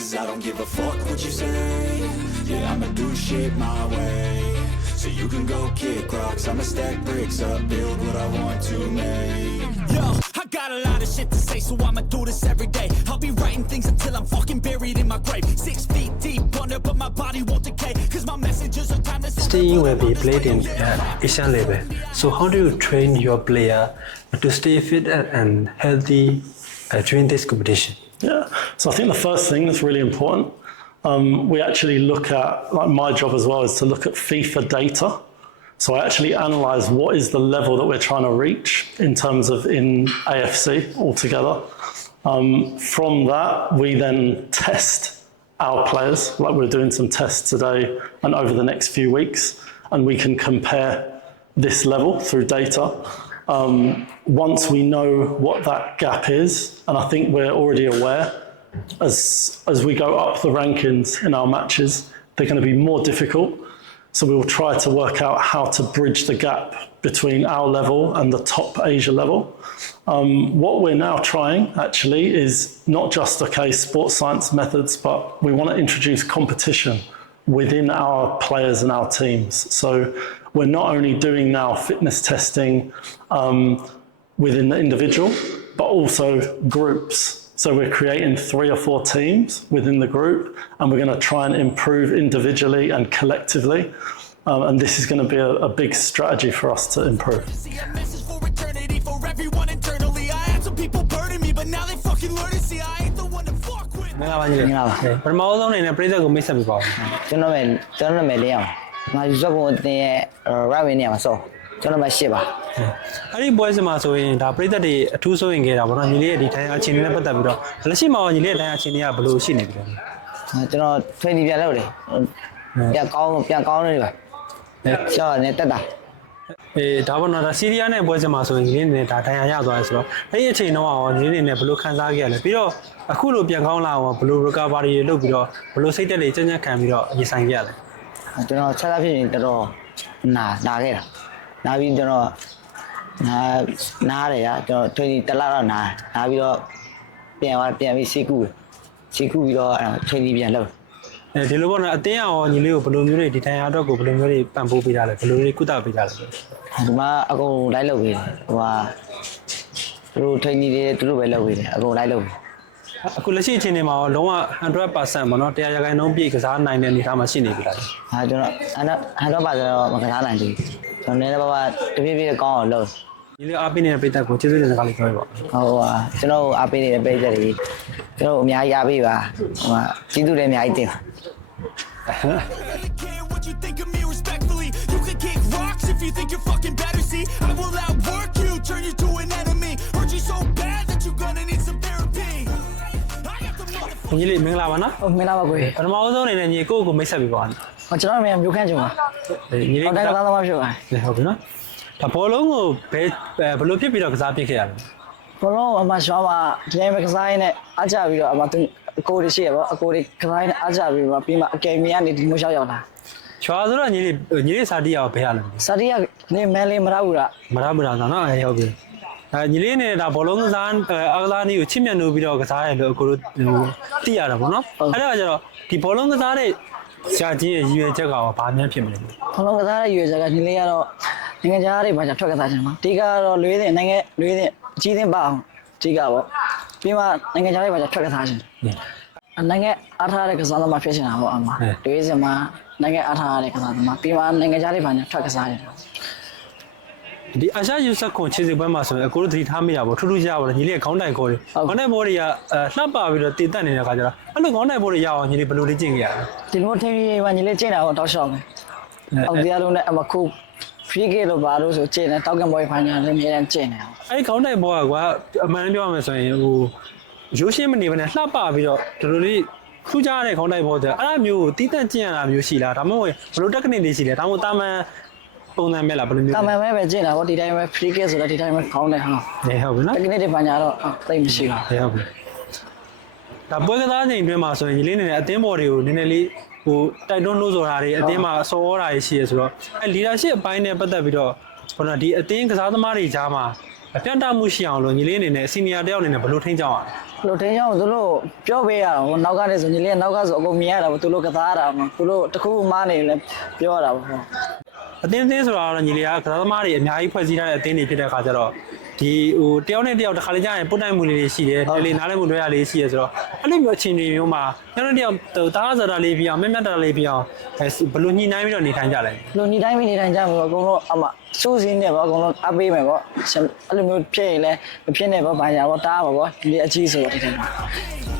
Cause I don't give a fuck what you say. Yeah, I'ma do shit my way. So you can go kick rocks, I'ma stack bricks up, build what I want to make. Yo, I got a lot of shit to say, so I'ma do this every day. I'll be writing things until I'm fucking buried in my grave. 6 feet deep under, but my body won't decay. Cause my messages are timeless. Staying will be played in Asian level. So how do you train your player to stay fit and healthy during this competition? Yeah, so I think the first thing that's really important, we actually look at, like my job as well, is to look at FIFA data. So I actually analyse what is the level that we're trying to reach in terms of in AFC altogether. From that, we then test our players, like we're doing some tests today and over the next few weeks, and we can compare this level through data. Once we know what that gap is, and I think we're already aware, as we go up the rankings in our matches, they're going to be more difficult. So we will try to work out how to bridge the gap between our level and the top Asia level. What we're now trying actually is not just, okay, sports science methods, but we want to introduce competition within our players and our teams. So we're not only doing now fitness testing within the individual, but also groups. So we're creating 3 or 4 teams within the group, and we're going to try and improve individually and collectively. And this is going to be a big strategy for us to improve. Any boys are so in the breed that the two so in get about nearly the time I chin never the Lashima nearly a chinia blue shin. ကျွန်တော်ထွေးနေပြလို့လေပြန်ကောင်းနေပါရှော့နေတက်တာဒါပေါ်တော့စီးရီးယားနဲ့ပွဲစမှာဆိုရင်ဒီနေ့ဒါထိုင်ရရသွားတယ်ဆိုတော့အဲ့ဒီအချိန်တော့ဒီနေ့နဲ့ဘယ်လိုခံစားခဲ့ရလဲပြီးတော့အခုလိုပြန်ကောင်းလာအောင်ဘယ်လို recovery လုပ်ပြီးတော့ဘယ်လိုစိတ်တက်လေးကြံ့ကြံ့ခံပြီးတော့ရင်ဆိုင်ခဲ့ရလဲကျွန်တော်ဆက်လက်ဖြစ်ရင်တော်တော်နာခဲ့တာနာပြီးကျွန်တော်နားတယ်ကကျွန်တော်ထွေးနေတက်လာတော့နာပြီးတော့ပြန်ပြီးစီကူပြီးတော့ထွေးနေပြန်လို့ဒီလိုပေါ့နော်အတင်းအောင်ညီလေးကိုဘယ်လိုမျိုးတွေဒီထိုင်ရတော့ကိုဘယ်လိုမျိုးတွေပံ့ပိုးပေးကြလဲဘယ်လိုတွေကုသပေးကြလဲဒီမှာအကုန်လိုက်လုပ်ပေးတယ်ဟိုဟာသူတို့ထိန်းနေတယ်သူတို့ပဲလုပ်ပေးတယ်အကုန်လိုက်လုပ်အခုလက်ရှိအချိန်တွေမှာလုံးဝ 100% ပေါ့နော်100%ပြည့်ကစားနိုင်တဲ့အနေအထားမှာရှိနေပြီလားဟာကျွန်တော်100%တော့မကစားနိုင်ဘူးကျွန်တော်လည်းဘာတပြည့်ပြည့်ကောင်းအောင်လုပ်ဒီလိုအားပေးနေတဲ့ပိတ်သက်ကိုကျေးဇူးတင်စကားလေးပြောပြပါဟုတ်ပါကျွန်တော်အားပေးနေတဲ့ပိတ်သက်တွေကျွန်တော်အများကြီးအားပေးပါဟိုကျေးဇူးလည်းအများကြီးတင်ပါညီလေးမင်္ဂလာပါနော်ဟုတ်မင်္ဂလာပါကိုပထမဆုံးအနေနဲ့ညီကိုမိတ်ဆက်ပြီးပါကျွန်တော်မြန်မျိုးခန့်ချင်ပါညီလေးကစားသမားဖြစ်ပါဟုတ်ပြီနော်ဒါဘောလုံးကိုဘယ်လိုဖြစ်ပြီးတော့ကစားပြစ်ခဲ့ရလဲဘောလုံးအမရှောင်းမှာဒီနေ့ပဲကစားရင်းနဲ့အားကြပြီးတော့အမသူအကိုတွေရှိရပေါ့အကိုတွေကစားရင်းနဲ့အားကြပြီးတော့ပြီးမှအကယ်မီကနေဒီမျိုးရောက်လာချွာဆိုတော့ညီလေးစာတီးရအောင်ဘယ်ရလဲစာတီးကနေမန်လေးမရဘူးလားမရဘူးလားနော်ဟုတ်ပြီညီလေးနဲ့ဒါဘောလုံးကစားအားကစားနည်းကိုချစ်မြတ်လို့ပြီးတော့ကစားရလို့အကိုတို့သိရတာပေါ့နော်အဲ့ဒါကကျတော့ဒီဘောလုံးကစားတဲ့ရှာချင်းရဲ့ရည်ရွယ်ချက်ကဘာမှဖြစ်မလဲဘောလုံးကစားတဲ့ရည်ရွယ်ချက်ကညီလေးကတော့နိုင်ငံခြားတွေမှာထွက်ကစားချင်မှာအဓိကတော့လွေးတဲ့နိုင်ငံလွေးတဲ့အကြီးသင်းပါအောင်အဓိကပေါ့ပြီးမှနိုင်ငံခြားတွေမှာထွက်ကစားချင်နိုင်ငံအားထားတဲ့ကစားသမားဖြစ်ချင်တာပေါ့အမလွေးစင်မှာနိုင်ငံအားထားတဲ့ကစားသမားပြီးမှနိုင်ငံခြားတွေမှာထွက်ကစားချင်ဒီအရှာယူဆက်ခွန်ခြေစစ်ပွဲမှာဆိုရင်အကိုတို့သတိထားမိတာပေါ့ထူးထူးခြားပါတော့ညီလေးခေါင်းတိုင်ခေါ်တယ်ခေါင်းတိုင်ဘောတွေကလှပပြီးတော့တည်တက်နေတဲ့ခါကျတော့အဲ့လိုခေါင်းတိုင်ဘောတွေရအောင်ညီလေးဘယ်လိုလေ့ကျင့်ခဲ့ရလဲဒီလိုထင်းကြီးမှာညီလေးကျင့်တာတော့တောက်လျှောက်ပဲအောက်တရားလုံးနဲ့အမခုfree kick လို့ပါလို့ဆိုကျင့်တယ်တောက်ကဘောဖိုင်နယ်လည်းအများကြီးကျင့်တယ်အဲ့ခေါင်းတိုင်ဘောကအမှန်ပြောရမယ်ဆိုရင်ဟိုရိုးရှင်းမနေဘဲနဲ့လှပပြီးတော့ဒီလိုလေးထူးခြားတဲ့ခေါင်းတိုင်ဘောတွေအဲ့လိုမျိုးတည်တက်ကျင့်ရတာမျိုးရှိလားဒါမှမဟုတ်ဘယ်လို technique တွေရှိလဲဒါမှမဟုတ်တာမန်ပုံစံမဲ့လားဘယ်လိုမျိုးတာမန်ပဲကျင့်တာပေါ့ဒီတိုင်းပဲ free kick ဆိုတော့ဒီတိုင်းပဲခေါင်းတယ်ဟာဟုတ်ပြီနော် technique တွေပါညာတော့သိမရှိပါဘူးဟုတ်ပြီဒါပွဲကစားချိန်အတွင်းမှာဆိုရင်ညီလေးနေတဲ့အသင်းဘော်တွေကိုနည်းနည်းလေးဟိုတိုက်တွန်းလို့ဆိုတာတွေအသင်းမှာစော်ဩတာတွေရှိရဆိုတော့အဲ leadership အပိုင်းနဲ့ပတ်သက်ပြီးတော့ဟိုတော့ဒီအသင်းကစားသမားတွေကြားမှာ အပြတ်တမှုရှိအောင်လို့ညီလေးအနေနဲ့စီနီယာတယောက်အနေနဲ့ဘယ်လိုထိန်းချောင်းရလဲ လို့တင်းချောင်းသူတို့ပြောပေးရတာပေါ့နောက်ကလည်းဆိုညီလေးကနောက်ကဆိုအကုန်မြင်ရတာပေါ့သူတို့ကစားရတာပေါ့သူတို့တစ်ခုမှနေလည်းပြောရတာပေါ့ အသင်းဆိုတာကတော့ညီလေးကကစားသမားတွေအများကြီးဖွဲ့စည်းထားတဲ့အသင်းတွေဖြစ်တဲ့အခါကျတော့ဒီဟိုတယောက်နဲ့တယောက်တစ်ခါလေကြာရင်ပုတ်နိုင်မှုလေးတွေရှိတယ်တယ်လေးနားလည်မှုလွဲရလေးရှိရဆိုတော့အဲ့လိုမျိုးအခြေအနေမျိုးမှာတယောက်နဲ့တယောက်တားစားတာလေးပြအောင်မျက်တာလေးပြအောင်ဘယ်လိုညှိနှိုင်းပြီးတော့နေထိုင်ကြလဲ လူညီတိုင်းမိနေတိုင်းကြမှာအကုန်လုံးအမစူးစင်းနေပေါ့အကုန်လုံးအပေးမယ်ပေါ့အဲ့လိုမျိုးဖြစ်ရင်လည်းမဖြစ်နဲ့ပေါ့ဘာညာပေါ့တားပါပေါ့ဒီအကြီးဆိုတော့ဒီတိုင်း